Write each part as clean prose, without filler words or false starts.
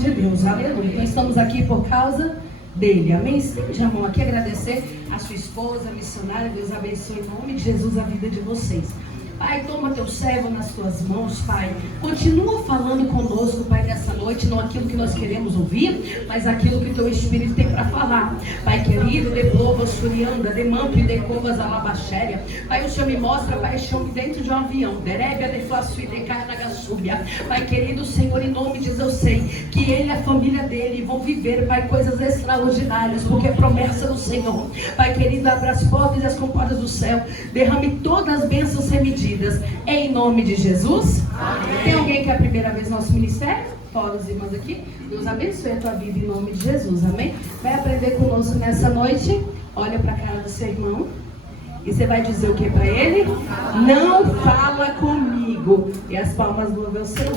de Deus, aleluia. Então estamos aqui por causa dele, amém? Estende a mão aqui, agradecer a sua esposa, a missionária. Deus abençoe em nome de Jesus a vida de vocês. Pai, toma teu servo nas tuas mãos, Pai. Continua falando conosco, Pai, nessa noite. Não aquilo que nós queremos ouvir, mas aquilo que o teu Espírito tem para falar. Pai querido, de boba, surianda, de manto e de covas alabachéria. Pai, o Senhor me mostra paixão dentro de um avião. Derébia, de flaçu e de carnagasúbia. Pai querido, Senhor, em nome de Jesus, eu sei que ele e a família dele vão viver, Pai, coisas extraordinárias, porque é promessa do Senhor. Pai querido, abra as portas e as comportas do céu. Derrame todas as bênçãos sem medida. Em nome de Jesus. Amém. Tem alguém que é a primeira vez no nosso ministério? Fora os irmãos aqui. Deus abençoe a tua vida em nome de Jesus. Amém? Vai aprender conosco nessa noite. Olha para a cara do seu irmão. E você vai dizer o que para ele? Não fala comigo. E as palmas vão ver o Senhor.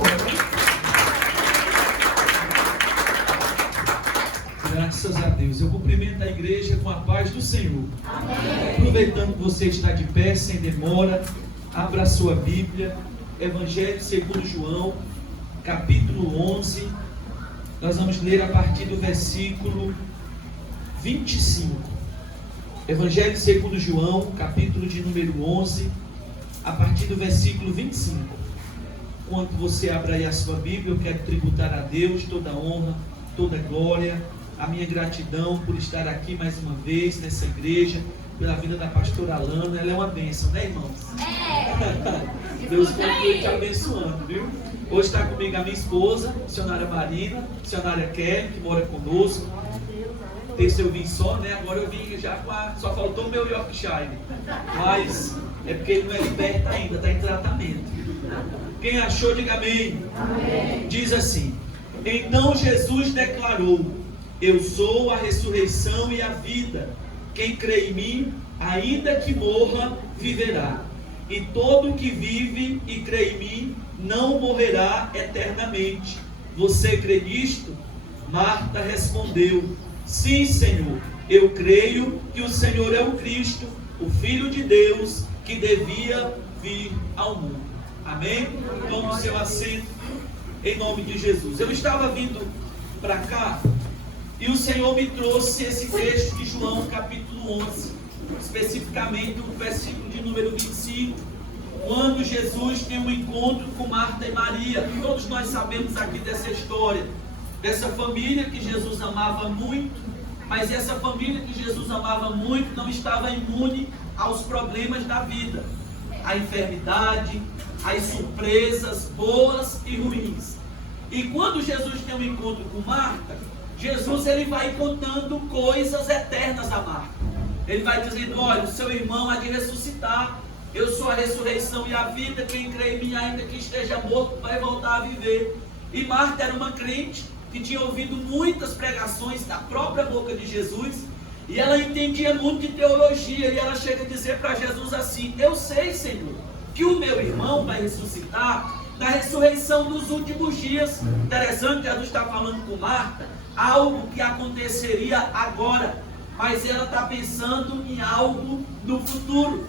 Graças a Deus. Eu cumprimento a igreja com a paz do Senhor. Amém. Aproveitando que você está de pé, sem demora, abra a sua Bíblia. Evangelho segundo João, capítulo 11. Nós vamos ler a partir do versículo 25. Evangelho segundo João, capítulo de número 11, a partir do versículo 25. Enquanto você abre aí a sua Bíblia, eu quero tributar a Deus toda a honra, toda a glória, a minha gratidão por estar aqui mais uma vez nessa igreja, pela vida da pastora Alana. Ela é uma bênção, né, irmãos? É. Deus continue te abençoando, viu? Hoje está comigo a minha esposa, missionária Marina, missionária Kelly, que mora conosco. Terça eu vim só, né? Agora eu vim já com só faltou o meu Yorkshire. Mas é porque ele não é liberto ainda, está em tratamento. Quem achou, diga amém. Amém. Diz assim: então Jesus declarou: eu sou a ressurreição e a vida. Quem crê em mim, ainda que morra, viverá. E todo o que vive e crê em mim, não morrerá eternamente. Você crê nisto? Marta respondeu: sim, Senhor. Eu creio que o Senhor é o Cristo, o Filho de Deus, que devia vir ao mundo. Amém? Tome o seu assento, em nome de Jesus. Eu estava vindo para cá e o Senhor me trouxe esse texto de João capítulo 11, especificamente o versículo de número 25, quando Jesus tem um encontro com Marta e Maria. Todos nós sabemos aqui dessa história, dessa família que Jesus amava muito, mas essa família que Jesus amava muito não estava imune aos problemas da vida, à enfermidade, às surpresas boas e ruins. E quando Jesus tem um encontro com Marta, Jesus ele vai contando coisas eternas a Marta. Ele vai dizendo: olha, o seu irmão há de ressuscitar. Eu sou a ressurreição e a vida. Quem crê em mim, ainda que esteja morto, vai voltar a viver. E Marta era uma crente que tinha ouvido muitas pregações da própria boca de Jesus, e ela entendia muito de teologia, e ela chega a dizer para Jesus assim: eu sei, Senhor, que o meu irmão vai ressuscitar na ressurreição dos últimos dias. Interessante que Jesus está falando com Marta algo que aconteceria agora, mas ela está pensando em algo no futuro.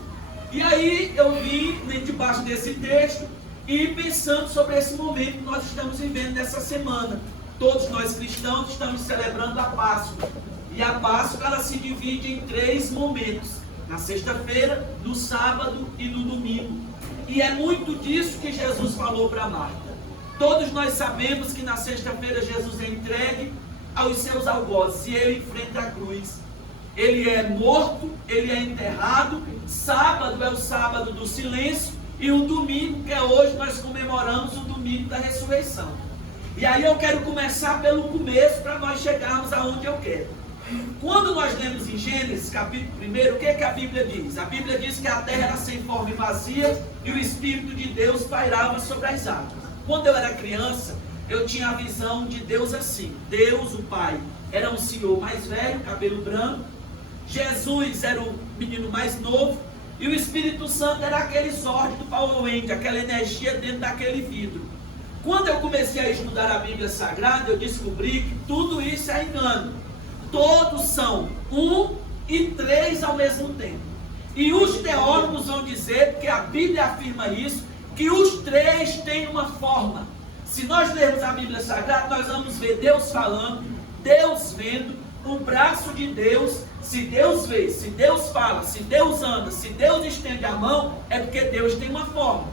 E aí eu vim debaixo desse texto e pensando sobre esse momento que nós estamos vivendo nessa semana. Todos nós cristãos estamos celebrando a Páscoa, e a Páscoa ela se divide em 3 momentos: na sexta-feira, no sábado e no domingo. E é muito disso que Jesus falou para Marta. Todos nós sabemos que na sexta-feira Jesus é entregue aos seus algozes e ele enfrenta a cruz. Ele é morto, ele é enterrado. Sábado é o sábado do silêncio, e o domingo, que é hoje, nós comemoramos o domingo da ressurreição. E aí eu quero começar pelo começo para nós chegarmos aonde eu quero. Quando nós lemos em Gênesis capítulo 1, o que a Bíblia diz? A Bíblia diz que a terra era sem forma e vazia, e o Espírito de Deus pairava sobre as águas. Quando eu era criança, eu tinha a visão de Deus assim: Deus, o Pai, era um senhor mais velho, cabelo branco. Jesus era o menino mais novo, e o Espírito Santo era aquele sorte do Power Ranger, aquela energia dentro daquele vidro. Quando eu comecei a estudar a Bíblia Sagrada, eu descobri que tudo isso é engano. Todos são 1 e 3 ao mesmo tempo. E os teólogos vão dizer, porque a Bíblia afirma isso, que os 3 têm uma forma. Se nós lermos a Bíblia Sagrada, nós vamos ver Deus falando, Deus vendo, o braço de Deus. Se Deus vê, se Deus fala, se Deus anda, se Deus estende a mão, é porque Deus tem uma forma.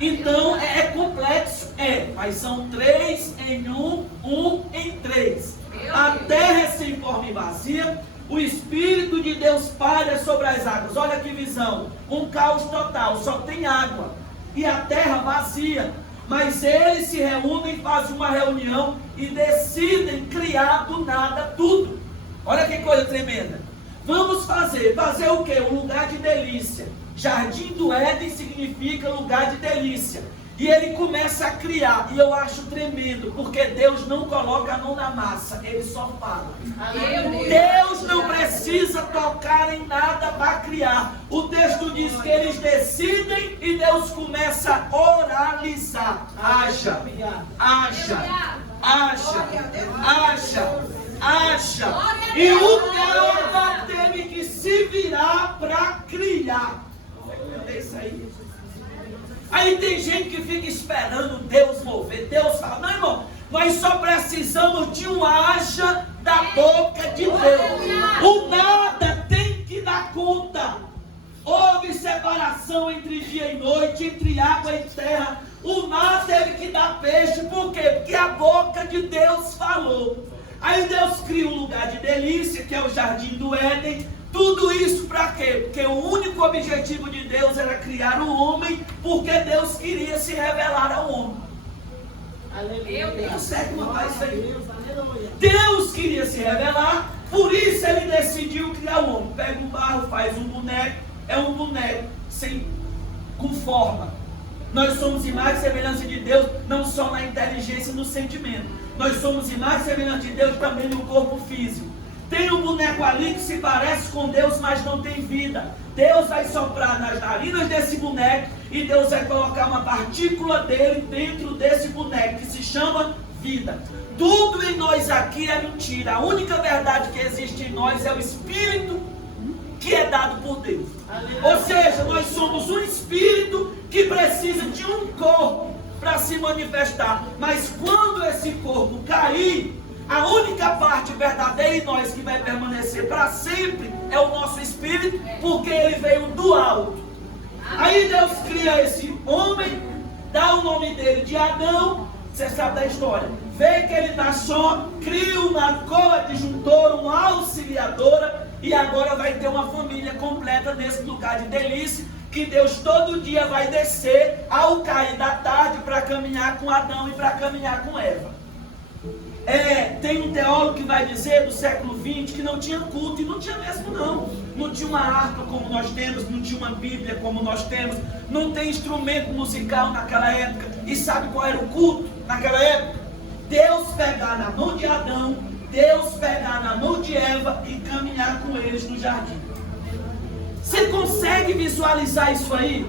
Então é complexo, mas são 3 em 1, 1 em 3. A terra é sem forma e vazia, o Espírito de Deus paira sobre as águas. Olha que visão, um caos total, só tem água e a terra vazia. Mas eles se reúnem, fazem uma reunião e decidem criar do nada tudo. Olha que coisa tremenda. Vamos fazer o quê? Um lugar de delícia. Jardim do Éden significa lugar de delícia. E ele começa a criar, e eu acho tremendo, porque Deus não coloca a mão na massa, ele só fala. Deus não precisa tocar em nada para criar. O texto diz que eles decidem e Deus começa a oralizar. Haja, haja, haja, haja, haja. E o cara teve que se virar para criar. É isso aí. Aí tem gente que fica esperando Deus mover. Deus fala, não, irmão, nós só precisamos de um haja da boca de Deus. O nada tem que dar conta. Houve separação entre dia e noite, entre água e terra. O mar teve que dar peixe. Por quê? Porque a boca de Deus falou. Aí Deus cria um lugar de delícia, que é o Jardim do Éden. Tudo isso para quê? Porque o único objetivo de Deus era criar o homem, porque Deus queria se revelar ao homem. Aleluia. Consegue notar isso aí? Deus queria se revelar, por isso ele decidiu criar o homem. Pega um barro, faz um boneco, é um boneco com forma. Nós somos imagem e semelhança de Deus, não só na inteligência e no sentimento. Nós somos imagem e semelhança de Deus também no corpo físico. Tem um boneco ali que se parece com Deus, mas não tem vida. Deus vai soprar nas narinas desse boneco e Deus vai colocar uma partícula dele dentro desse boneco, que se chama vida. Tudo em nós aqui é mentira. A única verdade que existe em nós é o Espírito que é dado por Deus. Ou seja, nós somos um Espírito que precisa de um corpo para se manifestar. Mas quando esse corpo cair, a única parte verdadeira em nós que vai permanecer para sempre é o nosso espírito, porque ele veio do alto. Aí Deus cria esse homem, dá o nome dele de Adão. Você sabe da história. Vê que ele está só, cria uma coadjutora, uma auxiliadora, e agora vai ter uma família completa nesse lugar de delícia, que Deus todo dia vai descer ao cair da tarde para caminhar com Adão e para caminhar com Eva. Tem um teólogo que vai dizer do século XX que não tinha culto, e não tinha mesmo não. Não tinha uma harpa como nós temos, não tinha uma Bíblia como nós temos, não tem instrumento musical naquela época. E sabe qual era o culto naquela época? Deus pegar na mão de Adão, Deus pegar na mão de Eva e caminhar com eles no jardim. Você consegue visualizar isso aí?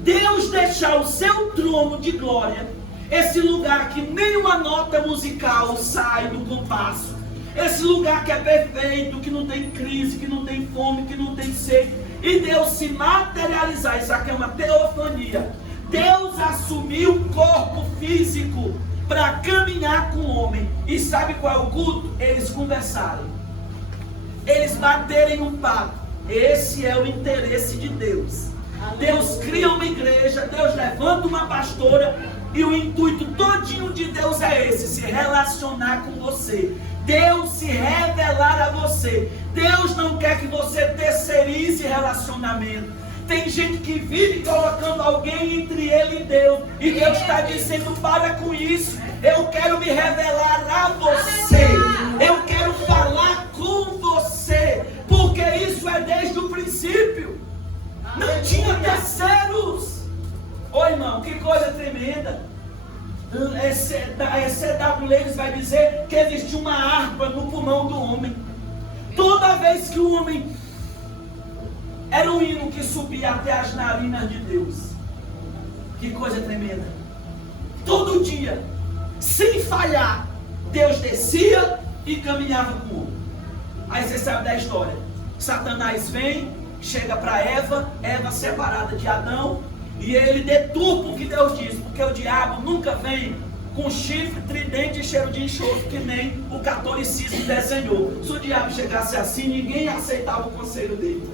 Deus deixar o seu trono de glória, esse lugar que nenhuma nota musical sai do compasso, esse lugar que é perfeito, que não tem crise, que não tem fome, que não tem sede, e Deus se materializar. Isso aqui é uma teofania. Deus assumiu o corpo físico para caminhar com o homem. E sabe qual é o culto? Eles conversarem, eles baterem um papo. Esse é o interesse de Deus. Deus cria uma igreja, Deus levanta uma pastora, e o intuito todinho de Deus é esse: se relacionar com você, Deus se revelar a você. Deus não quer que você terceirize relacionamento. Tem gente que vive colocando alguém entre ele e Deus, e Deus está dizendo: para com isso, eu quero me revelar a você, eu quero falar com você, porque isso é desde o princípio. Não tinha terceiros. Ô irmão, que coisa tremenda. C.W. Lewis vai dizer que existia uma harpa no pulmão do homem. Toda vez que o homem, era um hino que subia até as narinas de Deus. Que coisa tremenda. Todo dia, sem falhar, Deus descia e caminhava com o homem. Aí você sabe da história. Satanás vem, chega para Eva separada de Adão, e ele deturpa o que Deus diz, porque o diabo nunca vem com chifre, tridente e cheiro de enxofre, que nem o catolicismo desenhou. Se o diabo chegasse assim, ninguém aceitava o conselho dele.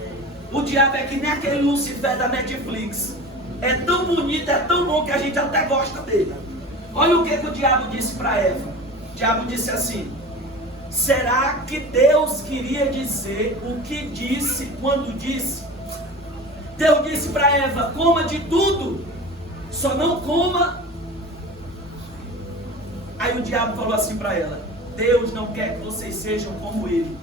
O diabo é que nem aquele Lucifer da Netflix. É tão bonito, é tão bom que a gente até gosta dele. Olha o que o diabo disse para Eva. O diabo disse assim: será que Deus queria dizer o que disse quando disse? Deus disse para Eva: coma de tudo, só não coma. Aí o diabo falou assim para ela: Deus não quer que vocês sejam como ele,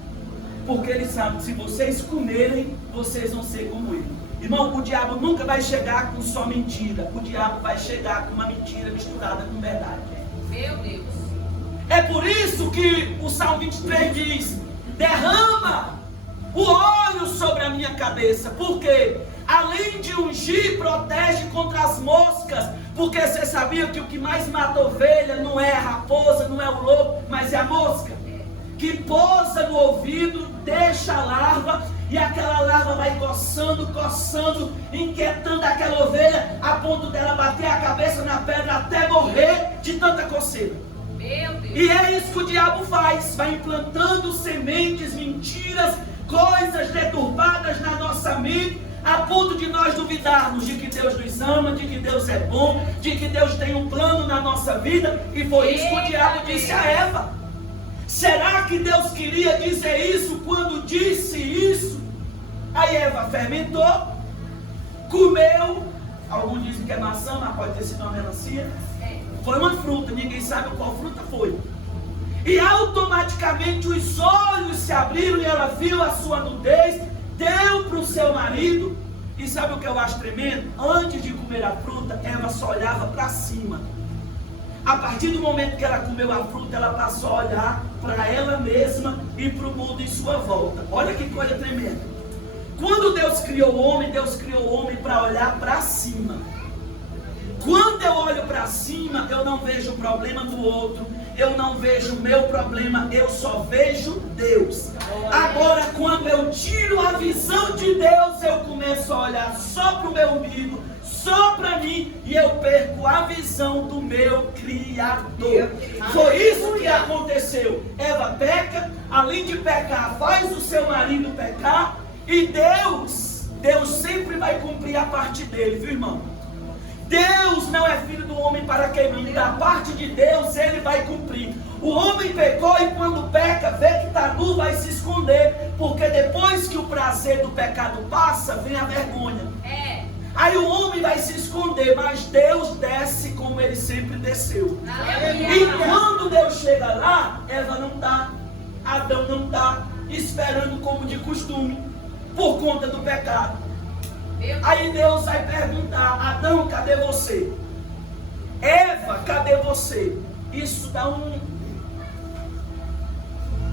porque ele sabe que se vocês comerem, vocês vão ser como ele. Irmão, o diabo nunca vai chegar com só mentira. O diabo vai chegar com uma mentira misturada com verdade. Meu Deus. É por isso que o Salmo 23 diz: derrama o óleo sobre a minha cabeça. Porque além de ungir, protege contra as moscas. Porque você sabia que o que mais mata a ovelha não é a raposa, não é o lobo, mas é a mosca, que pousa no ouvido, deixa a larva, e aquela larva vai coçando, coçando, inquietando aquela ovelha, a ponto dela bater a cabeça na pedra até morrer de tanta coceira. Meu Deus. E é isso que o diabo faz, vai implantando sementes, mentiras, coisas deturpadas na nossa mente, a ponto de nós duvidarmos de que Deus nos ama, de que Deus é bom, de que Deus tem um plano na nossa vida. E foi isso que o diabo disse a Eva. Será que Deus queria dizer isso quando disse isso? Aí Eva fermentou, comeu, alguns dizem que é maçã, mas pode ter sido uma melancia. Foi uma fruta, ninguém sabe qual fruta foi. E automaticamente os olhos se abriram e ela viu a sua nudez, deu para o seu marido. E sabe o que eu acho tremendo? Antes de comer a fruta, Eva só olhava para cima. A partir do momento que ela comeu a fruta, ela passou a olhar para ela mesma e para o mundo em sua volta. Olha que coisa tremenda. Quando Deus criou o homem para olhar para cima. Quando eu olho para cima, eu não vejo o problema do outro, eu não vejo o meu problema, eu só vejo Deus. Agora, quando eu tiro a visão de Deus, eu começo a olhar só para o meu umbigo, só para mim, e eu perco a visão do meu Criador. Foi isso que aconteceu. Eva peca, além de pecar, faz o seu marido pecar, e Deus sempre vai cumprir a parte dele, viu, irmão? Deus não é filho do homem para queimar. Da parte de Deus ele vai cumprir. O homem pecou e quando peca, vê que está nu, vai se esconder. Porque depois que o prazer do pecado passa, vem a vergonha. Aí o homem vai se esconder, mas Deus desce como ele sempre desceu. E quando Deus chega lá, Eva não está, Adão não está, esperando como de costume, por conta do pecado. Aí Deus vai perguntar: Adão, cadê você? Eva, cadê você? Isso dá um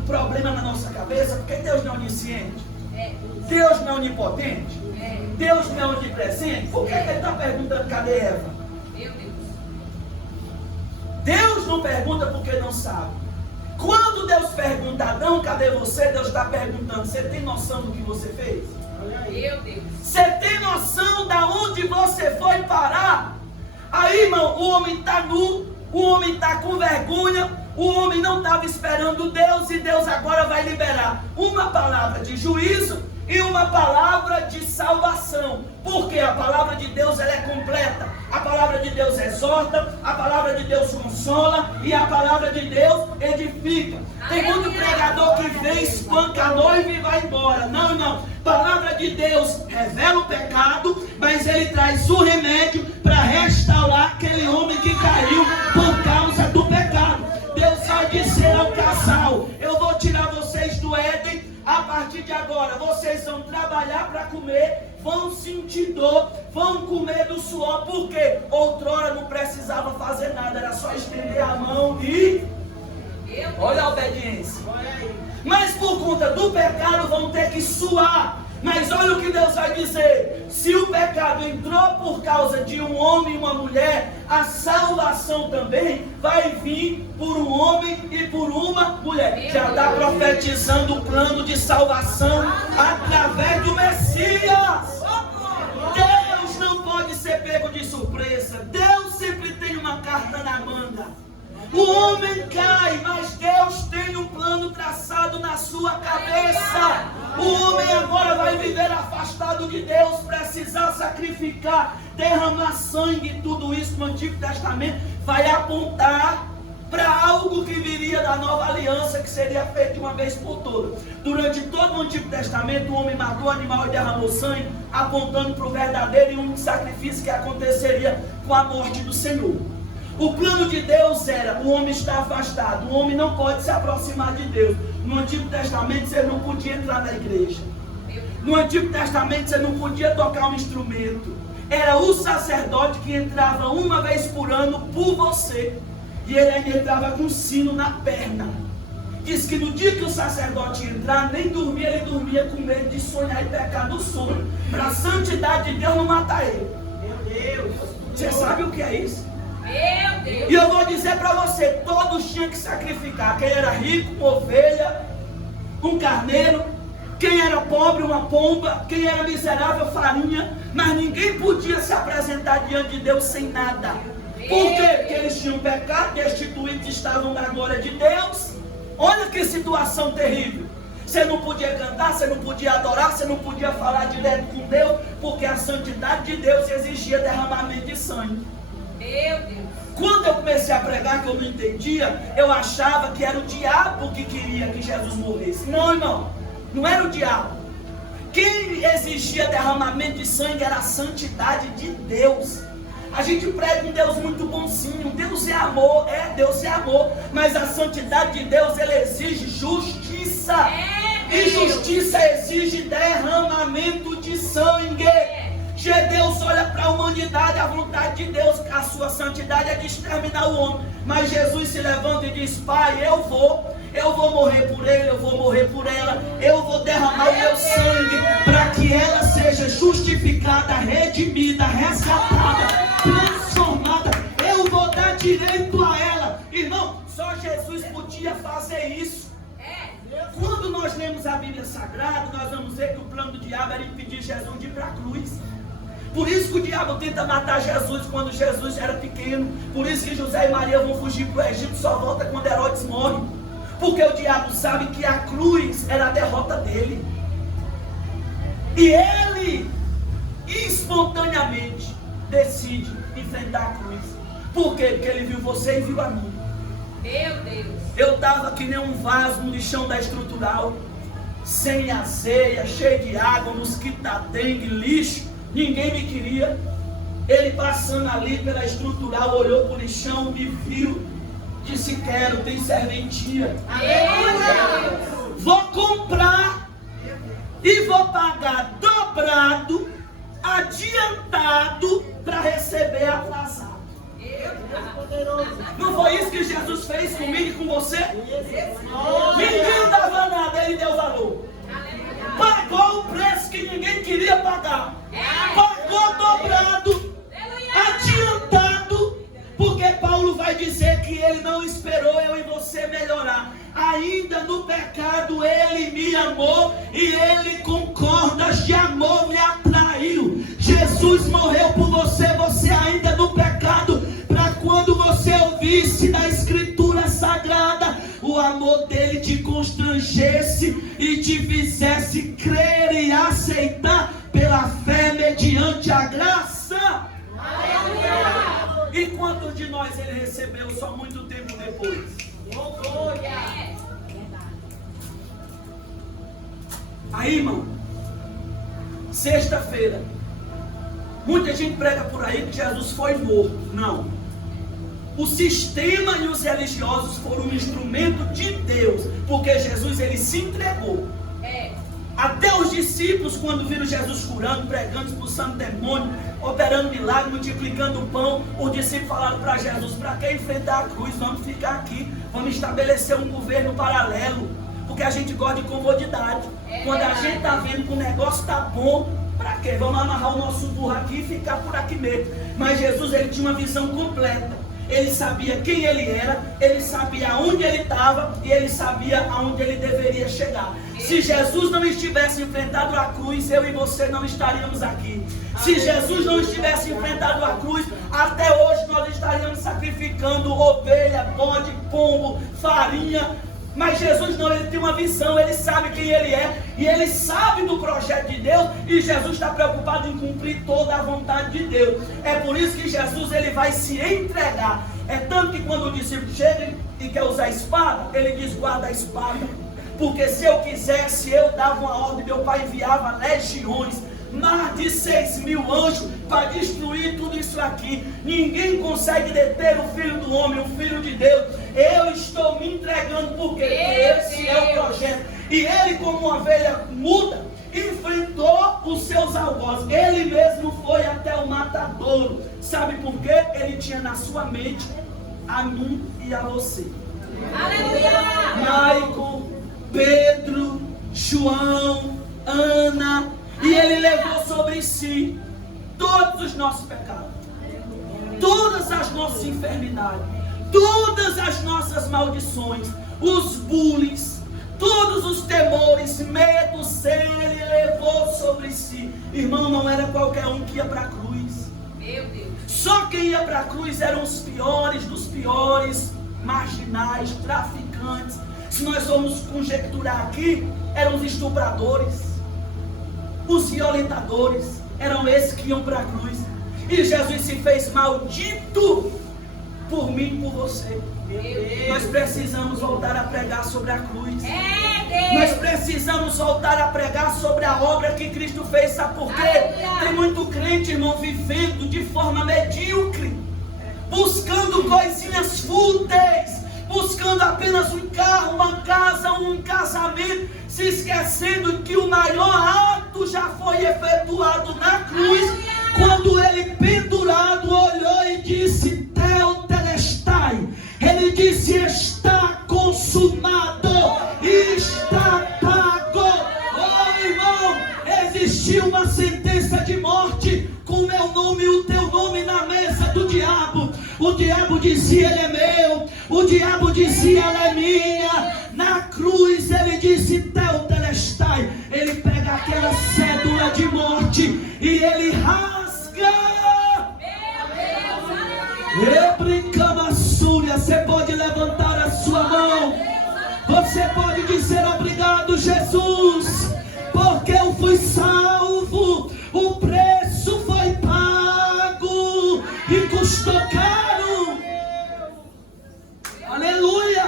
problema na nossa cabeça, porque Deus não é onisciente, Deus não é onipotente, Deus não é onipresente. Por que ele está perguntando cadê Eva? Deus não pergunta porque não sabe. Quando Deus pergunta: Adão, cadê você? Deus está perguntando: você tem noção do que você fez? Meu Deus. Você tem noção da onde você foi parar? Aí, irmão, o homem está nu, o homem está com vergonha, o homem não estava esperando Deus, e Deus agora vai liberar uma palavra de juízo e uma palavra de salvação. Porque a palavra de Deus ela é completa. A palavra de Deus exorta, a palavra de Deus consola e a palavra de Deus edifica. Tem muito pregador que vem, espanca a noiva e vai embora. Não, não. A palavra de Deus revela o pecado, mas ele traz o remédio para restaurar aquele homem que caiu por causa do pecado. Deus vai dizer ao casal: eu vou tirar vocês do Éden. A partir de agora, vocês vão trabalhar para comer, vão sentir dor, vão comer do suor, porque outrora não precisava fazer nada, era só estender a mão e... Olha a obediência. Mas por conta do pecado vão ter que suar. Mas olha o que Deus vai dizer: se o pecado entrou por causa de um homem e uma mulher, a salvação também vai vir por um homem e por uma mulher. Já está profetizando o plano de salvação através do Messias. Deus não pode ser pego de surpresa. Deus sempre tem uma carta na manga. O homem cai, mas Deus tem um plano traçado na sua cabeça. O homem agora vai viver afastado de Deus, precisar sacrificar, derramar sangue. Tudo isso no Antigo Testamento vai apontar para algo que viria da nova aliança, que seria feito de uma vez por todas. Durante todo o Antigo Testamento, o homem matou o animal e derramou sangue, apontando para o verdadeiro e único sacrifício que aconteceria com a morte do Senhor. O plano de Deus era: o homem está afastado, o homem não pode se aproximar de Deus. No Antigo Testamento você não podia entrar na igreja. No Antigo Testamento você não podia tocar um instrumento. Era o sacerdote que entrava uma vez por ano por você. E ele ainda entrava com um sino na perna. Diz que no dia que o sacerdote entrar, nem dormia, ele dormia com medo de sonhar e pecar do sono, para a santidade de Deus não matar ele. Meu Deus! Você sabe o que é isso? Meu Deus! E eu vou dizer para você, todos tinham que sacrificar. Quem era rico, uma ovelha, um carneiro. Quem era pobre, uma pomba. Quem era miserável, farinha. Mas ninguém podia se apresentar diante de Deus sem nada. Por quê? Porque eles tinham pecado, destituídos estavam na glória de Deus. Olha que situação terrível. Você não podia cantar, você não podia adorar, você não podia falar direto com Deus, porque a santidade de Deus exigia derramamento de sangue. Meu Deus! Quando eu comecei a pregar, que eu não entendia, eu achava que era o diabo que queria que Jesus morresse. Não, irmão, não era o diabo. Quem exigia derramamento de sangue era a santidade de Deus. A gente prega um Deus muito bonzinho. Deus é amor, Deus é amor. Mas a santidade de Deus, ela exige justiça. E justiça exige derramamento de sangue. Deus olha para a humanidade, a vontade de Deus, a sua santidade é de exterminar o homem. Mas Jesus se levanta e diz: Pai, eu vou morrer por ele, eu vou morrer por ela, eu vou derramar o meu sangue para que ela seja justificada, redimida, resgatada, transformada. Eu vou dar direito a ela. Irmão, só Jesus podia fazer isso. Quando nós lemos a Bíblia Sagrada, nós vamos ver que o plano do diabo era impedir Jesus de ir para a cruz. Por isso que o diabo tenta matar Jesus quando Jesus era pequeno. Por isso que José e Maria vão fugir para o Egito, só volta quando Herodes morre. Porque o diabo sabe que a cruz era a derrota dele. E ele espontaneamente decide enfrentar a cruz. Por quê? Porque ele viu você e viu a mim. Meu Deus! Eu estava que nem um vaso no lixão da estrutural, sem azeia, cheio de água, mosquito da dengue, lixo. Ninguém me queria. Ele passando ali pela estrutural, olhou para o lixão, me viu, disse: quero, tem serventia. Vou comprar e vou pagar dobrado, adiantado, para receber atrasado. Não foi isso que Jesus fez comigo e com você? Ninguém dava nada, ele deu valor. Pagou o preço que ninguém queria pagar. Pagou dobrado, adiantado, porque Paulo vai dizer que ele não esperou eu e você melhorar. Ainda no pecado ele me amou e ele com cordas de amor me atraiu. Jesus morreu por você, você ainda no pecado, para quando você ouvisse da Escritura Sagrada, o amor dele te constrangesse e te fizesse crer e aceitar pela fé mediante a graça. Aleluia! E quantos de nós ele recebeu só muito tempo depois? Aí, irmão, sexta-feira, muita gente prega por aí que Jesus foi morto. Não. O sistema e os religiosos foram um instrumento de Deus, porque Jesus, ele se entregou. Até os discípulos, quando viram Jesus curando, pregando, expulsando demônio, operando milagre, multiplicando o pão, os discípulos falaram para Jesus: para que enfrentar a cruz? Vamos ficar aqui, vamos estabelecer um governo paralelo, porque a gente gosta de comodidade. Quando a gente está vendo que o negócio está bom, para quê? Vamos amarrar o nosso burro aqui e ficar por aqui mesmo. Mas Jesus, ele tinha uma visão completa. ele sabia quem ele era, ele sabia aonde ele estava e ele sabia aonde ele deveria chegar. Se Jesus não estivesse enfrentado a cruz, eu e você não estaríamos aqui. Se Jesus não estivesse enfrentado a cruz, até hoje nós estaríamos sacrificando ovelha, bode, pombo, farinha. Mas Jesus não, ele tem uma visão, ele sabe quem ele é, e ele sabe do projeto de Deus, e Jesus está preocupado em cumprir toda a vontade de Deus. É por isso que Jesus, ele vai se entregar. É tanto que quando o discípulo chega e quer usar a espada, ele diz: guarda a espada, porque se eu quisesse, eu dava uma ordem, meu pai enviava legiões, mais de 6.000 anjos para destruir tudo isso aqui. Ninguém consegue deter o Filho do Homem, o Filho de Deus. Eu estou me entregando porque esse é o projeto. E ele, como uma ovelha muda, enfrentou os seus algozes. Ele mesmo foi até o matadouro. Sabe por quê? Ele tinha na sua mente a mim e a você. Aleluia! Maico, Pedro, João, Ana. E ele levou sobre si todos os nossos pecados, todas as nossas enfermidades, todas as nossas maldições, os bullying, todos os temores, medos, ele levou sobre si. Irmão, não era qualquer um que ia para a cruz. Meu Deus. Só quem ia para a cruz eram os piores dos piores, marginais, traficantes. Se nós formos conjecturar aqui, eram os estupradores, os violentadores, eram esses que iam para a cruz. E Jesus se fez maldito por mim e por você. Nós precisamos voltar a pregar sobre a cruz. Nós precisamos voltar a pregar sobre a obra que Cristo fez. Sabe por quê? Tem muito crente, irmão, vivendo de forma medíocre, buscando coisinhas fúteis, buscando apenas um carro, uma casa, um casamento, se esquecendo que o maior ato já foi efetuado na cruz, quando ele pendurado olhou e disse: Tetelestai. Ele disse: está consumado, está pago. Oh, irmão, existiu uma sentença de morte com o meu nome e o teu nome na mesa do diabo. O diabo dizia: ele é meu. O diabo dizia: ela é minha. Na cruz ele disse: Tetelestai. Ele pega aquela cédula de morte e ele rasga. Você pode levantar a sua mão. Você pode dizer: obrigado, Jesus, porque eu fui salvo. O preço foi pago e custou caro. Aleluia!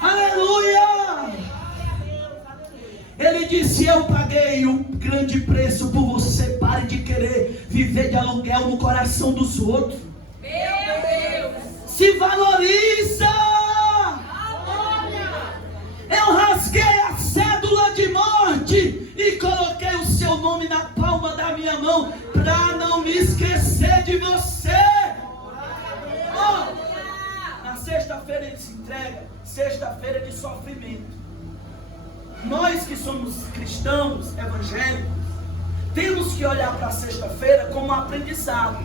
Aleluia! Ele disse: eu paguei um grande preço por você. Pare de querer viver de aluguel no coração dos outros. Meu Deus! Se valoriza! Eu rasguei a cédula de morte e coloquei o seu nome na palma da minha mão para não me esquecer de você. Oh, na sexta-feira ele se entrega, sexta-feira de sofrimento. Nós que somos cristãos evangélicos temos que olhar para a sexta-feira como um aprendizado.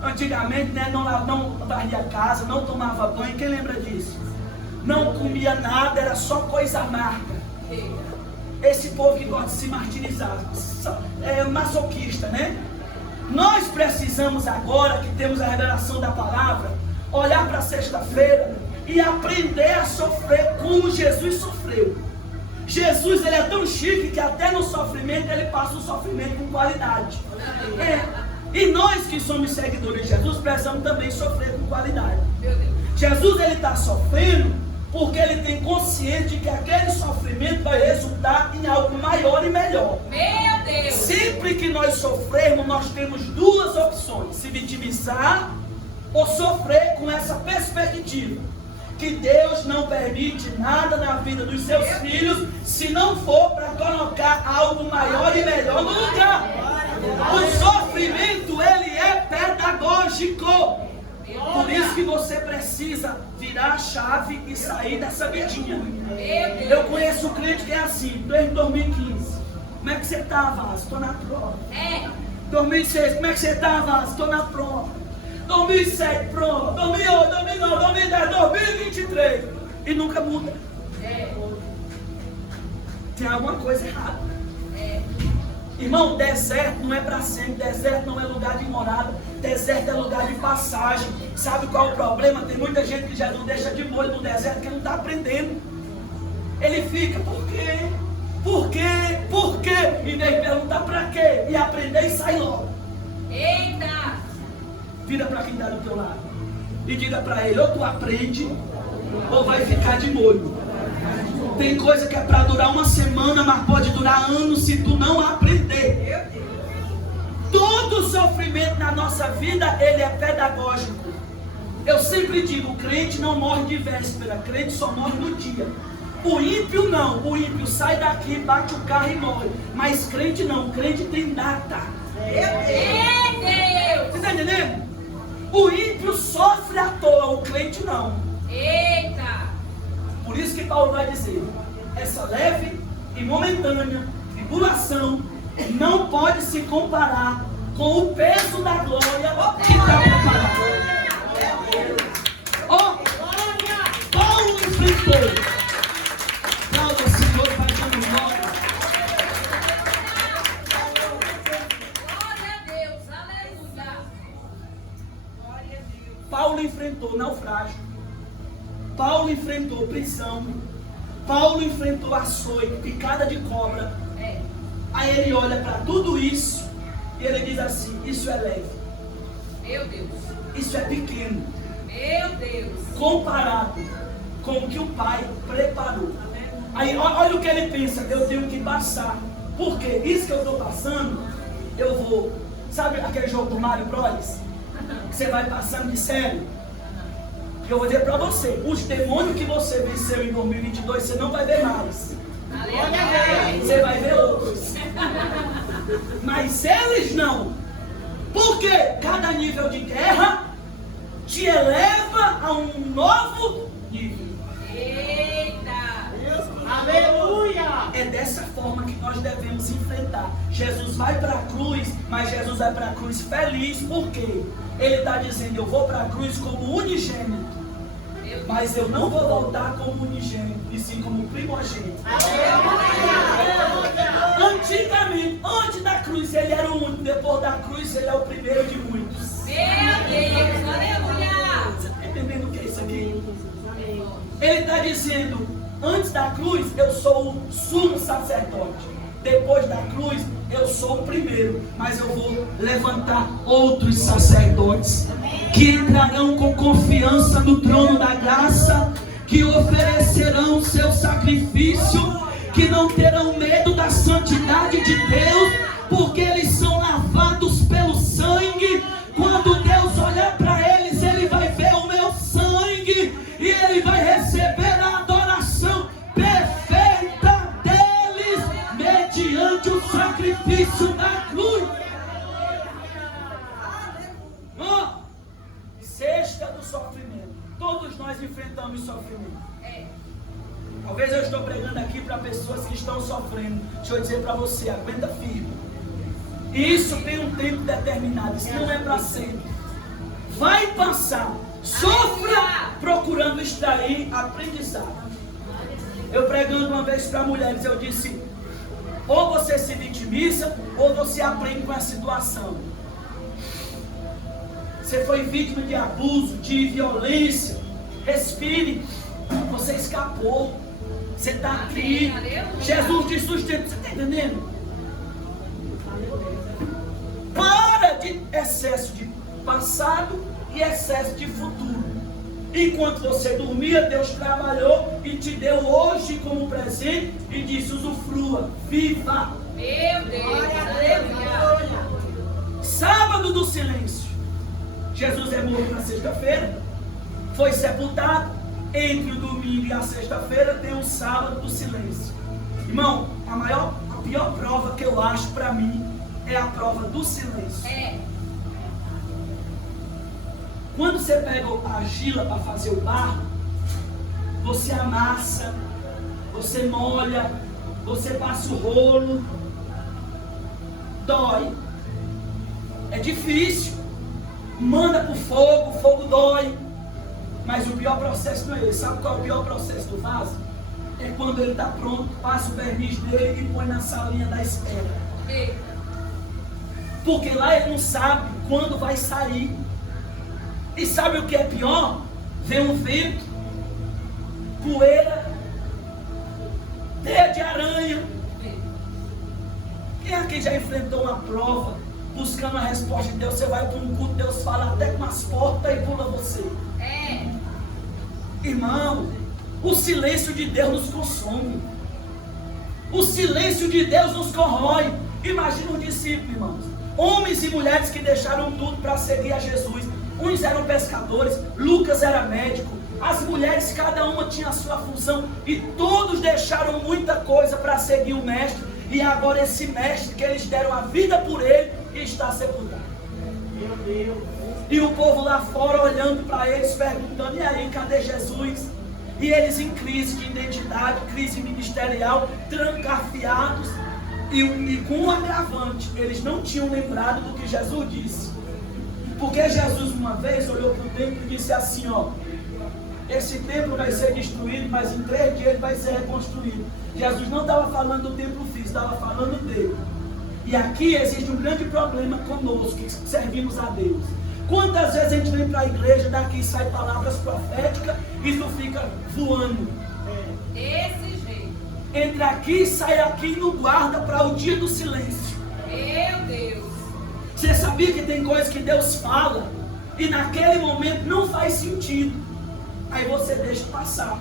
Antigamente, né, não varria a casa, não tomava banho. Quem lembra disso? Não comia nada, era só coisa amarga. Esse povo que gosta de se martirizar, é masoquista, né? Nós precisamos agora, que temos a revelação da palavra, olhar para a sexta-feira e aprender a sofrer como Jesus sofreu. Jesus, ele é tão chique que até no sofrimento ele passa o sofrimento com qualidade. E nós que somos seguidores de Jesus precisamos também sofrer com qualidade. Jesus, ele está sofrendo porque ele tem consciência de que aquele sofrimento vai resultar em algo maior e melhor. Meu Deus! Sempre que nós sofrermos, nós temos duas opções: se vitimizar ou sofrer com essa perspectiva que Deus não permite nada na vida dos seus filhos se não for para colocar algo maior e melhor no lugar. O sofrimento, ele é pedagógico. Por isso que você precisa virar a chave e sair dessa vidinha. Eu conheço um cliente que é assim, desde 2015. Como é que você está, Vaz? Estou na prova. 2006, como é que você está, Vaz? Estou na prova. 2007, pronto. 2008, 2009, 2010, 2023. E nunca muda. Tem alguma coisa errada. Irmão, deserto não é para sempre. Deserto não é lugar de morada. Deserto é lugar de passagem. Sabe qual é o problema? Tem muita gente que já não deixa de molho no deserto porque não está aprendendo. Ele fica, por quê? Por quê? Por quê? Em vez de perguntar para quê? E aprender e sai logo. Eita! Vira para quem está do teu lado e diga para ele, ou tu aprende ou vai ficar de molho. Tem coisa que é para durar uma semana, mas pode durar anos se tu não aprender. Todo sofrimento na nossa vida, ele é pedagógico. Eu sempre digo, o crente não morre de véspera, crente só morre no dia. O ímpio não, o ímpio sai daqui, bate o carro e morre. Mas crente não, crente tem data. Meu Deus! Você está entendendo? O ímpio sofre à toa, o crente não. Eita! Por isso que Paulo vai dizer, essa leve e momentânea tribulação não pode se comparar com o peso da glória que está preparada. Paulo enfrentou. Paulo, o Senhor vai dando glória. Glória a Deus! Aleluia! Paulo enfrentou naufrágio. Paulo enfrentou prisão. Paulo enfrentou açoite, picada de cobra. Aí ele olha para tudo isso e ele diz assim, isso é leve. Meu Deus! Isso é pequeno. Meu Deus! Comparado com o que o Pai preparou. Aí olha o que ele pensa, eu tenho que passar. Por quê? Isso que eu estou passando, eu vou. Sabe aquele jogo do Mario Bros? Que você vai passando de série? Eu vou dizer para você, os demônios que você venceu em 2022, você não vai ver mais. Aleluia! Você vai ver outros. Mas eles não. Porque cada nível de guerra te eleva a um novo nível. Eita! Aleluia! É dessa forma que nós devemos enfrentar. Jesus vai para a cruz, mas Jesus vai para a cruz feliz. Por quê? Ele está dizendo, eu vou para a cruz como unigênito. Mas eu não vou voltar como unigênito, e sim como primogênito. Antigamente, antes da cruz, ele era o único. Depois da cruz, ele é o primeiro de muitos. Meu Deus! Aleluia! Você está entendendo o que é isso aqui? Ele está dizendo, antes da cruz, eu sou o sumo sacerdote. Depois da cruz, eu sou o primeiro. Mas eu vou levantar outros sacerdotes que entrarão com confiança no trono da graça, que oferecerão seu sacrifício, que não terão medo da santidade de Deus, porque eles são lavados pelo sangue. Quando Deus olhar para eles, ele vai ver o meu sangue e ele vai receber a adoração perfeita deles mediante o sacrifício da cruz. Sexta do sofrimento. Todos nós enfrentamos sofrimento. Talvez eu estou pregando aqui para pessoas que estão sofrendo. Deixa eu dizer para você, aguenta firme. Isso tem um tempo determinado, isso não é para sempre. Vai passar. Sofra procurando extrair aprendizado. Eu pregando uma vez para mulheres, eu disse, ou você se vitimiza, ou você aprende com a situação. Você foi vítima de abuso, de violência. Respire. Você escapou. Você está aqui. Jesus te sustenta. Você está entendendo? Para de excesso de passado e excesso de futuro. Enquanto você dormia, Deus trabalhou e te deu hoje como presente e disse, usufrua, viva. Meu Deus! Aleluia! Sábado do silêncio. Jesus é morto na sexta-feira, foi sepultado. Entre o domingo e a sexta-feira tem o sábado do silêncio. Irmão, a pior prova que eu acho para mim é a prova do silêncio. Quando você pega a argila para fazer o barro, você amassa, você molha, você passa o rolo, dói, é difícil. manda pro fogo, o fogo dói. Mas o pior processo não é esse. Sabe qual é o pior processo do vaso? É quando ele está pronto, passa o verniz dele e põe na salinha da espera. Porque lá ele não sabe quando vai sair. E sabe o que é pior? Vem um vento, poeira, teia de aranha. Quem aqui já enfrentou uma prova buscando a resposta de Deus? Você vai para um culto, Deus fala até com as portas e pula você. Irmão, o silêncio de Deus nos consome. O silêncio de Deus nos corrói. Imagina os discípulos, irmãos. Homens e mulheres que deixaram tudo para seguir a Jesus. Uns eram pescadores, Lucas era médico. As mulheres, cada uma tinha a sua função. E todos deixaram muita coisa para seguir o mestre. E agora esse mestre que eles deram a vida por ele está sepultado. Meu Deus. E o povo lá fora olhando para eles, perguntando: e aí, cadê Jesus? E eles em crise de identidade, crise ministerial, trancafiados. E com um agravante, eles não tinham lembrado do que Jesus disse. Porque Jesus uma vez olhou para o templo e disse assim: ó, esse templo vai ser destruído, mas em 3 dias ele vai ser reconstruído. Jesus não estava falando do templo físico, estava falando dele. E aqui existe um grande problema conosco, que servimos a Deus. Quantas vezes a gente vem para a igreja, daqui sai palavras proféticas, e isso fica voando. Desse jeito. Entra aqui, sai aqui e não guarda para o dia do silêncio. Meu Deus. Você sabia que tem coisas que Deus fala e naquele momento não faz sentido? Aí você deixa passar.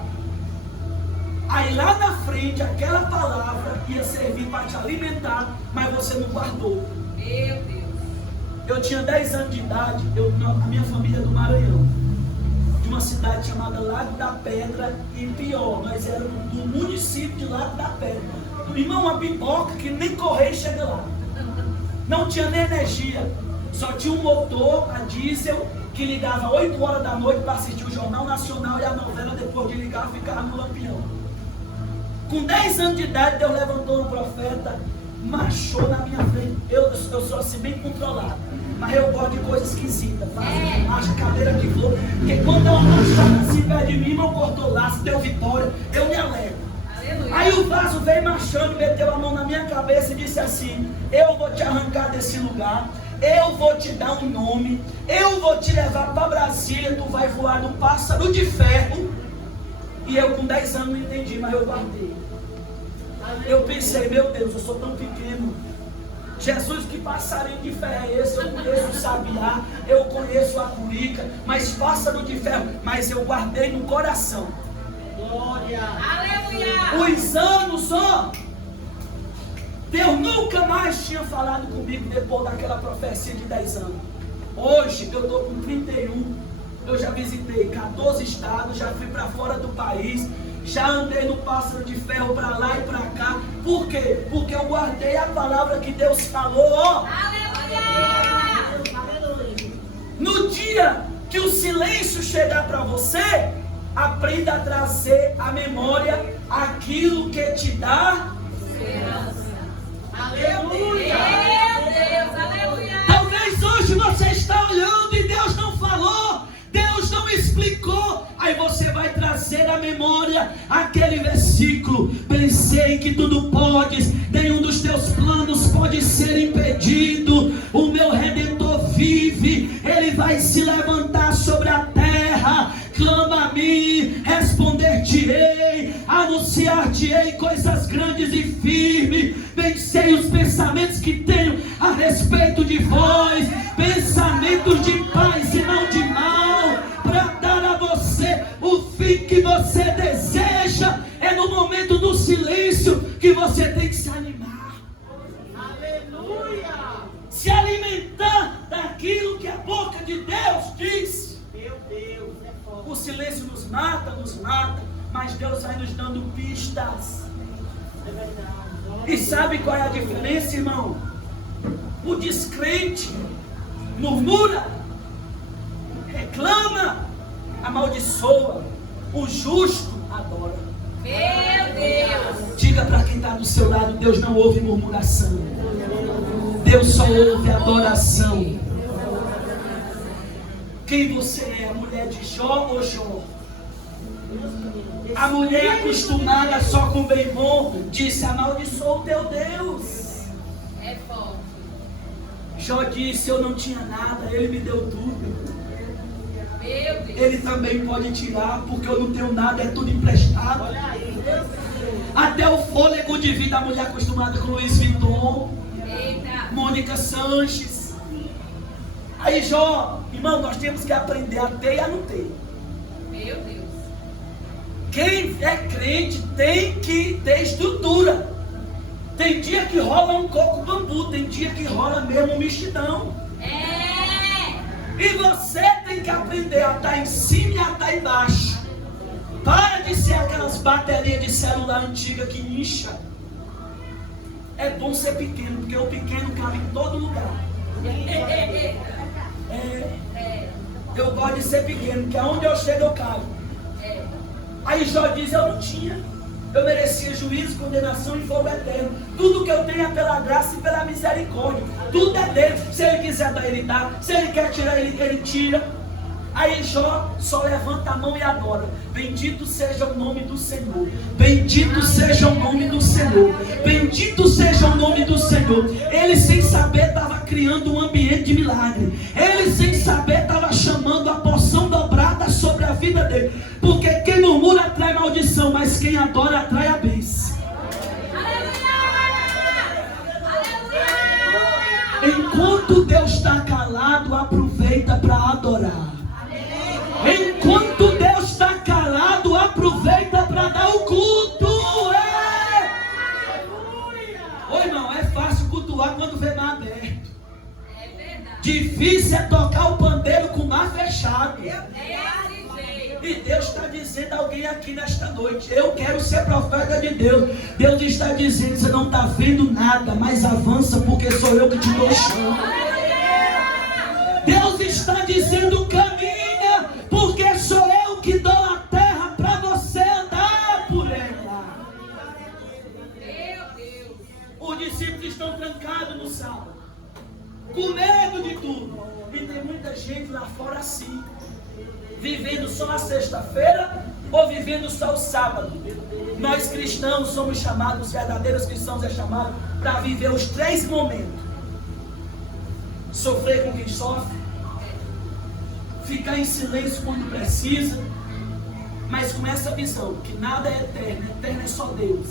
Aí lá na frente aquela palavra ia servir para te alimentar, mas você não guardou. Meu Deus. Eu tinha 10 anos de idade, a minha família é do Maranhão, de uma cidade chamada Lago da Pedra, e pior, nós éramos do município de Lago da Pedra. Irmão, uma pipoca que nem correio chega lá. Não tinha nem energia, só tinha um motor a diesel que ligava 8 horas da noite para assistir o Jornal Nacional, e a novela, depois de ligar, ficava no lampião. Com 10 anos de idade, Deus levantou um profeta, marchou na minha frente. Eu sou assim bem controlado, mas eu gosto de coisa esquisita. Marcha, cadeira de flor. Porque quando ela marchava assim perto de mim, meu cortou laço, deu vitória, eu me alegro. Aleluia. Aí o vaso veio marchando, meteu a mão na minha cabeça e disse assim: eu vou te arrancar desse lugar, eu vou te dar um nome, eu vou te levar para Brasília, tu vai voar no pássaro de ferro. E eu com 10 anos não entendi, mas eu guardei. Eu pensei: meu Deus, eu sou tão pequeno. Jesus, que passarinho de ferro é esse? Eu conheço o sabiá, eu conheço a curica, mas pássaro de ferro. Mas eu guardei no coração. Glória. Aleluia. Os anos, ó, Deus nunca mais tinha falado comigo depois daquela profecia de 10 anos. Hoje eu estou com 31. Eu já visitei 14 estados, já fui para fora do país, já andei no pássaro de ferro para lá e para cá. Por quê? Porque eu guardei a palavra que Deus falou, ó. Aleluia. No dia que o silêncio chegar para você, aprenda a trazer à memória aquilo que te dá Esperança. Aleluia. Meu Deus, aleluia. Talvez hoje você está olhando e Deus não falou, Deus não explicou. Aí você vai trazer à memória aquele versículo: pensei que tudo podes, nenhum dos teus planos pode ser impedido. O meu Redentor vive, Ele vai se levantar sobre a terra. Clama a mim, responder-te-ei, anunciar-te-ei coisas grandes e firmes. Pensei os pensamentos que tenho a respeito de vós, pensamentos de paz e não de mal, para dar a você o fim que você deseja. É no momento do silêncio que você tem que se animar. Aleluia! Se alimentar daquilo que a boca de Deus diz. Meu Deus, é forte. O silêncio nos mata, mas Deus vai nos dando pistas. É verdade. E sabe qual é a diferença, irmão? O descrente murmura, reclama, amaldiçoa. O justo adora. Meu Deus. Diga para quem está do seu lado: Deus não ouve murmuração, Deus só ouve adoração. quem você é, a mulher de Jó ou Jó? A mulher acostumada só com o bem bom disse: amaldiçoa o teu Deus. É forte. Jó disse: eu não tinha nada, ele me deu tudo. Meu Deus. Ele também pode tirar, porque eu não tenho nada, é tudo emprestado. Até o fôlego de vida, a mulher acostumada com Luiz Vuitton, Eita. Mônica Sanches. Aí Jó, irmão, nós temos que aprender a ter e a não ter. Meu Deus. Quem é crente tem que ter estrutura. Tem dia que rola um coco bambu, tem dia que rola mesmo um mexidão. E você tem que aprender a estar em cima e a estar embaixo. Para de ser aquelas baterias de celular antiga que incha. É bom ser pequeno, porque o pequeno cabe em todo lugar. Eu gosto de ser pequeno, porque aonde eu chego eu caio. Aí Jó diz: eu não tinha. Eu merecia juízo, condenação e fogo eterno. Tudo que eu tenho é pela graça e pela misericórdia. Tudo é dele. Se ele quiser dar, ele dá. Se ele quer tirar, ele tira. Aí Jó só levanta a mão e adora. Bendito seja o nome do Senhor. Bendito seja o nome do Senhor. Bendito seja o nome do Senhor. Ele sem saber estava criando um ambiente de milagre. Ele sem saber estava chamando a porção dobrada sobre a vida dele. Porque quem murmura atrai maldição, mas quem adora atrai a bênção. Enquanto Deus está calado, aproveita para adorar. Enquanto Deus está calado, aproveita para dar o culto. Ô irmão, é fácil cultuar quando vê mar aberto. É verdade. Difícil é tocar o pandeiro com o mar fechado. É desse jeito. E Deus está dizendo a alguém aqui nesta noite: eu quero ser profeta de Deus. Deus está dizendo: você não está vendo nada, mas avança, porque sou eu que te dou chão. Deus está dizendo: caminha, porque sou eu que dou a terra para você andar por ela. Meu Deus. Os discípulos estão trancados no sábado, com medo de tudo. E tem muita gente lá fora assim, vivendo só a sexta-feira ou vivendo só o sábado. Nós cristãos somos chamados, os verdadeiros cristãos é chamado para viver os 3 momentos. Sofrer com quem sofre, ficar em silêncio quando precisa, mas com essa visão que nada é eterno é só Deus.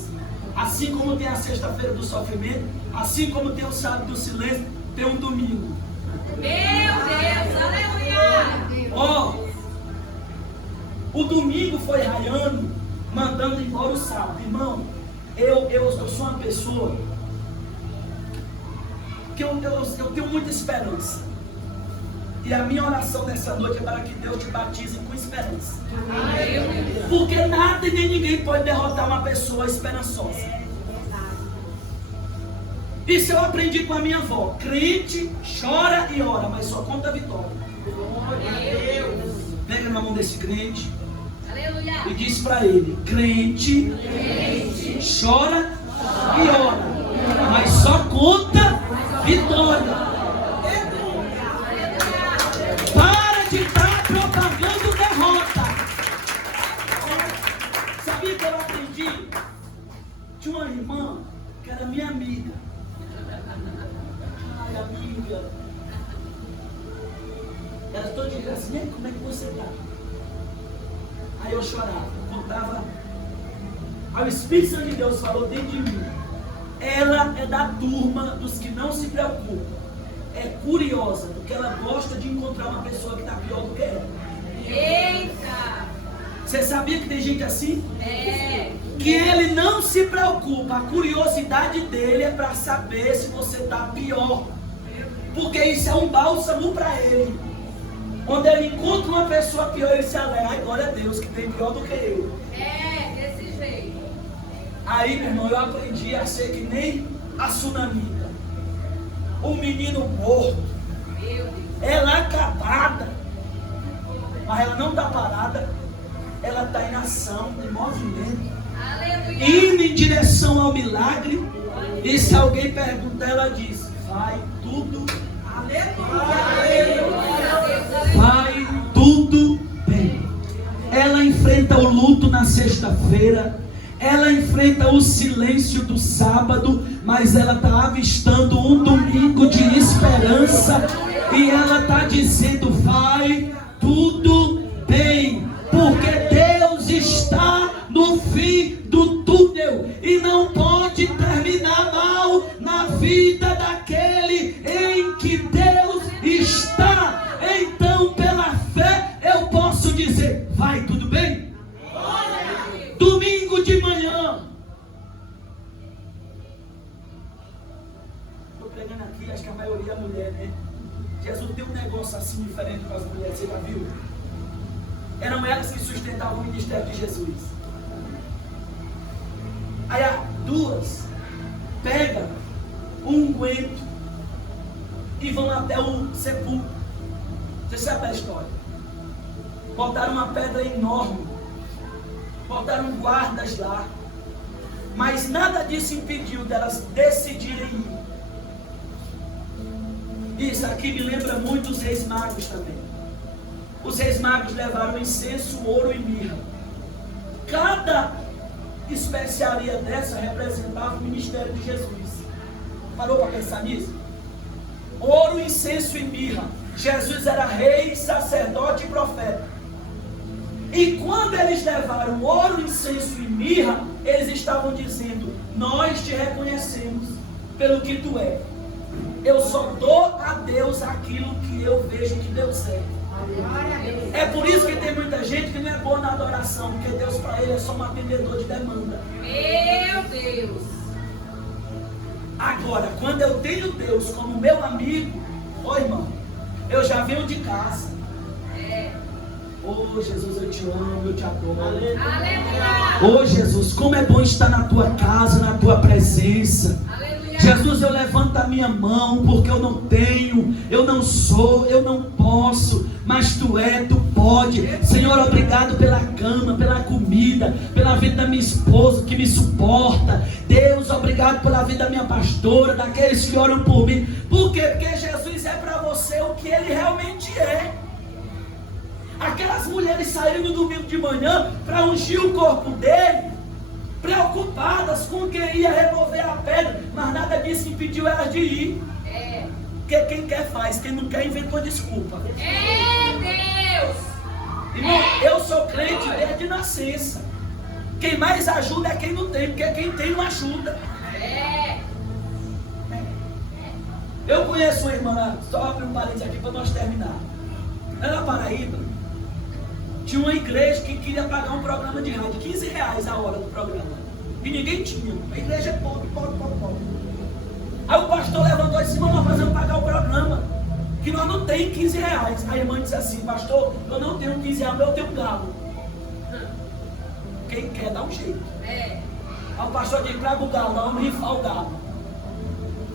Assim como tem a sexta-feira do sofrimento, assim como tem o sábado do silêncio, tem um domingo. Meu Deus, aleluia. Ó, o domingo foi raiando, mandando embora o sábado. Irmão, eu sou uma pessoa que eu tenho muita esperança. E a minha oração nessa noite é para que Deus te batize com esperança. Porque nada e nem ninguém pode derrotar uma pessoa esperançosa. Isso eu aprendi com a minha avó. Crente chora e ora, mas só conta a vitória. Pega na mão desse crente. Aleluia. E diz para ele: crente chora e ora, mas só conta vitória. Para de estar propagando derrota. Sabia que eu aprendi? Tinha uma irmã que era minha amiga. Ai, amiga. Ela toda dia assim: como é que você está? Aí eu chorava, contava. Aí o Espírito Santo de Deus falou dentro de mim: ela é da turma dos que não se preocupam. É curiosa, porque ela gosta de encontrar uma pessoa que está pior do que ela. Eita. Você sabia que tem gente assim? É. Que ele não se preocupa. A curiosidade dele é para saber se você está pior. Porque isso é um bálsamo para ele. Quando ele encontra uma pessoa pior, ele se alegra: ai, glória a Deus, que tem pior do que eu. É, desse jeito. Aí, meu irmão, eu aprendi a ser que nem a Sunamita. O menino morto. Meu Deus. Ela acabada. Mas ela não está parada. Ela está em ação, em movimento, Aleluia. indo em direção ao milagre. E se alguém perguntar, ela diz: vai tudo. Vai enfrenta o luto na sexta-feira, ela enfrenta o silêncio do sábado, mas ela está avistando um domingo de esperança, e ela está dizendo: vai tudo bem, porque Deus está no fim do túnel, e não pode terminar mal na vida daquele em que Deus está. Então, pela fé, eu posso dizer: vai tudo bem? Domingo de manhã, estou pregando aqui, acho que a maioria é mulher, né? Jesus tem um negócio assim diferente com as mulheres, você já viu? Eram elas que sustentavam o ministério de Jesus. Aí duas pegam um unguento e vão até o sepulcro. Você sabe a história? Botaram uma pedra enorme, botaram guardas lá, mas nada disso impediu delas decidirem ir. Isso aqui me lembra muito os reis magos também. Os reis magos levaram incenso, ouro e mirra. Cada especiaria dessa representava o ministério de Jesus. Parou para pensar nisso? Ouro, incenso e mirra. Jesus era rei, sacerdote e profeta. E quando eles levaram ouro, incenso e mirra, eles estavam dizendo: nós te reconhecemos pelo que tu é. Eu só dou a Deus aquilo que eu vejo que Deus é. É por isso que tem muita gente que não é boa na adoração, porque Deus para ele é só um atendedor de demanda. Meu Deus! Agora, quando eu tenho Deus como meu amigo, ô irmão, eu já venho de casa. Oh Jesus, eu te amo, eu te adoro. Aleluia! Oh Jesus, como é bom estar na tua casa, na tua presença. Aleluia! Jesus, eu levanto a minha mão, porque eu não tenho, eu não sou, eu não posso, mas tu pode. Senhor, obrigado pela cama, pela comida, pela vida da minha esposa que me suporta. Deus, obrigado pela vida da minha pastora, daqueles que oram por mim. Por quê? Porque Jesus é para você o que ele realmente é. Aquelas mulheres saíram no domingo de manhã para ungir o corpo dele, preocupadas com quem ia remover a pedra, mas nada disso impediu elas de ir. Porque quem quer faz, quem não quer inventa uma desculpa. Deus! Irmão, eu sou crente desde nascença. Quem mais ajuda é quem não tem, porque quem tem não ajuda. Eu conheço uma irmã, só abrir um parênteses aqui para nós terminar. Lá na Paraíba, tinha uma igreja que queria pagar um programa de rádio, R$15 a hora do programa. E ninguém tinha. A igreja é pobre. Aí o pastor levantou e disse: nós vamos pagar o programa, que nós não temos R$15. Aí a irmã disse assim: pastor, eu não tenho R$15, eu tenho um galo. Quem quer dá um jeito. Aí o pastor disse: traga o galo, nós vamos rifar o galo.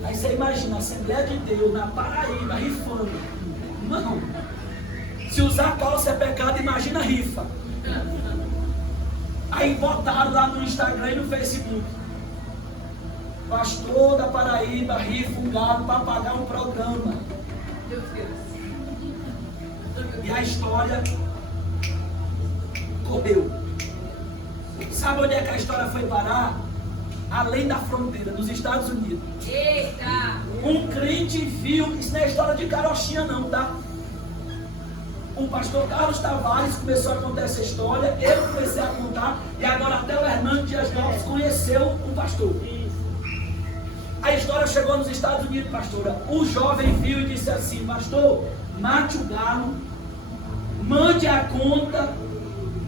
Aí você imagina, a Assembleia de Deus na Paraíba rifando. Não. Se usar calça é pecado, imagina rifa. Aí botaram lá no Instagram e no Facebook: pastor da Paraíba rifa um galo para pagar um programa. Meu Deus! E a história correu. Sabe onde é que a história foi parar? Além da fronteira, nos Estados Unidos. Eita! Um crente viu, isso não é história de carochinha não, tá? O pastor Carlos Tavares começou a contar essa história, eu comecei a contar, e agora até o Hernando Dias Lopes conheceu o pastor. A história chegou nos Estados Unidos, pastora. O jovem viu e disse assim: pastor, mate o galo, mande a conta,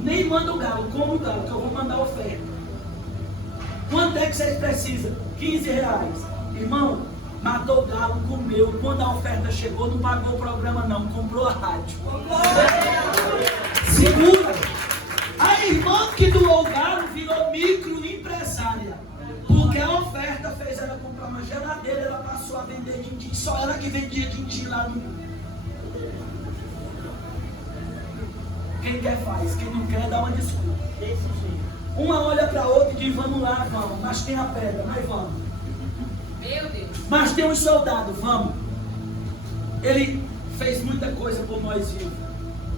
nem manda o galo, como o galo, que eu vou mandar a oferta. Quanto é que vocês precisam? R$15. Irmão, matou o galo, comeu. Quando a oferta chegou, não pagou o programa não, comprou a rádio. Segura! A irmã que doou o galo virou microempresária, porque a oferta fez ela comprar uma geladeira, ela passou a vender din-din. Só ela que vendia din-din lá no... Quem quer faz, quem não quer dá uma desculpa. Uma olha para a outra e diz: vamos lá, vamos. Mas tem a pedra, mas vamos. Meu Deus! Mas tem um soldado, vamos. Ele fez muita coisa por nós vivos.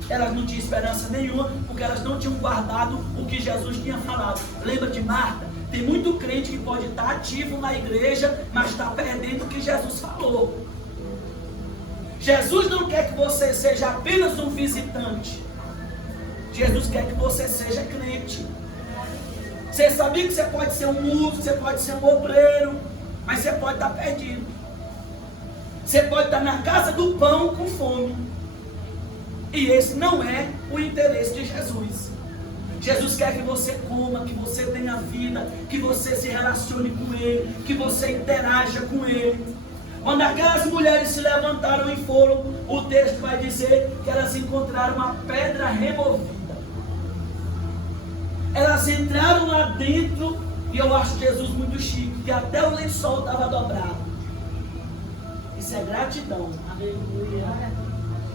Elas não tinham esperança nenhuma, porque elas não tinham guardado o que Jesus tinha falado. Lembra de Marta? Tem muito crente que pode estar ativo na igreja, mas está perdendo o que Jesus falou. Jesus não quer que você seja apenas um visitante. Jesus quer que você seja crente. Você sabia que você pode ser um músico, você pode ser um obreiro, mas você pode estar perdido. Você pode estar na casa do pão com fome. E esse não é o interesse de Jesus. Jesus quer que você coma, que você tenha vida, que você se relacione com Ele, que você interaja com Ele. Quando aquelas mulheres se levantaram e foram, o texto vai dizer que elas encontraram uma pedra removida. Elas entraram lá dentro, e eu acho Jesus muito chique, que até o lençol estava dobrado. Isso é gratidão. Aleluia.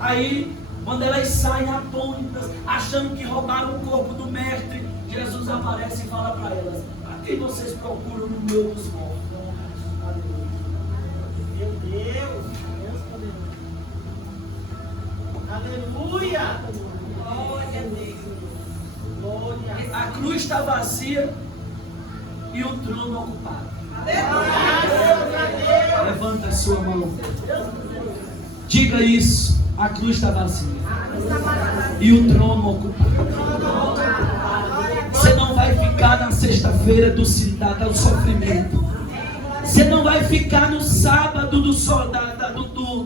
Aí, quando elas saem atônitas, achando que roubaram o corpo do mestre, Jesus aparece e fala para elas: a quem vocês procuram no meio dos mortos? Meu Deus, Deus poderoso. Aleluia. Glória a Deus. Glória. A cruz está vazia e o trono ocupado. Levanta a sua mão. Diga isso. A cruz está vazia e o trono ocupado. Você não vai ficar na sexta-feira do sofrimento. Você não vai ficar no sábado do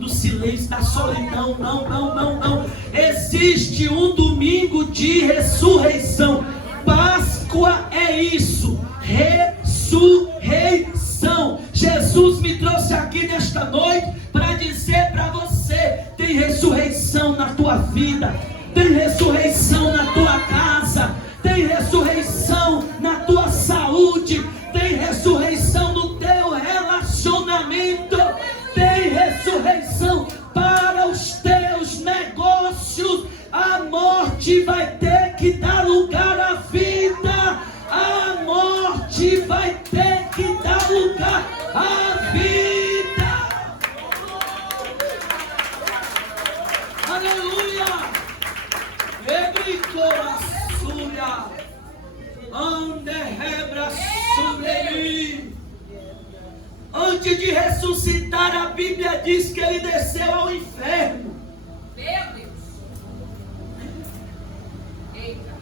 silêncio, da solidão. Não. Existe um domingo de ressurreição. Páscoa é isso. Ressurreição. Jesus me trouxe aqui nesta noite para dizer para você: tem ressurreição na tua vida, tem ressurreição na tua casa, tem ressurreição na tua saúde, tem ressurreição no teu relacionamento, tem ressurreição para os teus negócios. A morte vai ter que dar lugar à vida. A morte vai ter que dar lugar à vida. Aleluia. Ebricoraçúria. Anderebra sobre. Antes de ressuscitar, a Bíblia diz que ele desceu ao inferno. Meu Deus. Eita.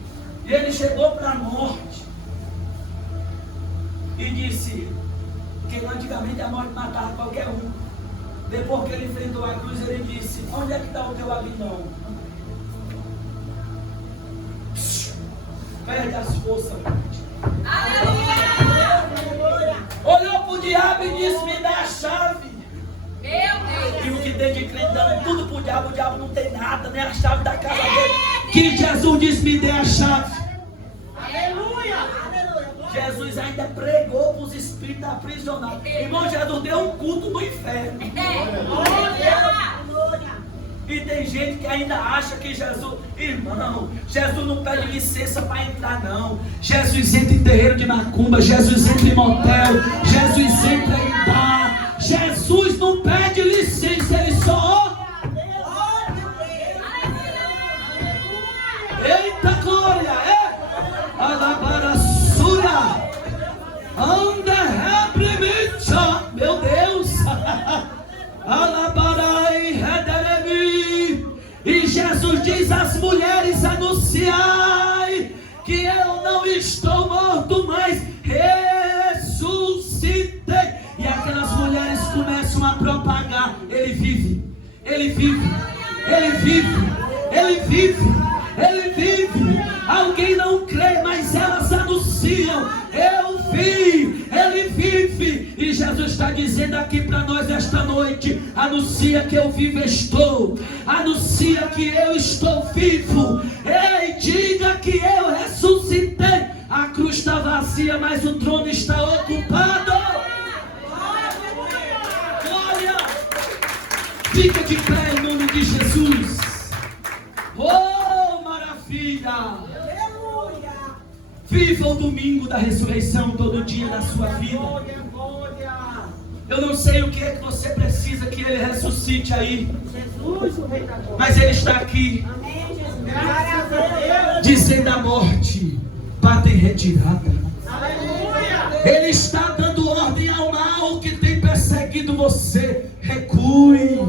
E ele chegou para a morte e disse que antigamente a morte matava qualquer um. Depois que ele enfrentou a cruz, ele disse: onde é que está o teu aguilhão? Perde as forças. Aleluia. Olhou para o diabo e disse: me dá a chave. Meu Deus. E o que tem de crente dando tudo para o diabo não tem nada, nem a chave da casa dele. Que Jesus disse: me dê a chave. Aleluia. Jesus ainda pregou para os espíritos aprisionados. Irmão, Jesus deu um culto no inferno. Glória. E tem gente que ainda acha que Jesus... Irmão, Jesus não pede licença para entrar, não. Jesus entra em terreiro de macumba, Jesus entra em motel, Jesus entra em bar. Jesus não pede licença, ele só... Eita glória! Alabarassura! Anderebrimita! Meu Deus! Alabarai rederemi! E Jesus diz às mulheres: anunciai que eu não estou morto, mas ressuscitei. E aquelas mulheres começam a propagar: ele vive, ele vive, ele vive, ele vive, ele vive. Alguém não crê, mas elas anunciam: eu vi, ele vive. E Jesus está dizendo aqui para nós esta noite: anuncia que eu vivo estou, anuncia que eu estou vivo. Ei, diga que eu ressuscitei. A cruz está vazia, mas o trono está ocupado. Glória! Fica de pé em nome de Jesus. Oh, maravilha! Viva o domingo da ressurreição todo dia da sua vida. Eu não sei o que é que você precisa que ele ressuscite aí, mas ele está aqui. Graças a Deus. Dizendo à morte: bata em retirada. Aleluia. Ele está dando ordem ao mal que tem perseguido você. Recue.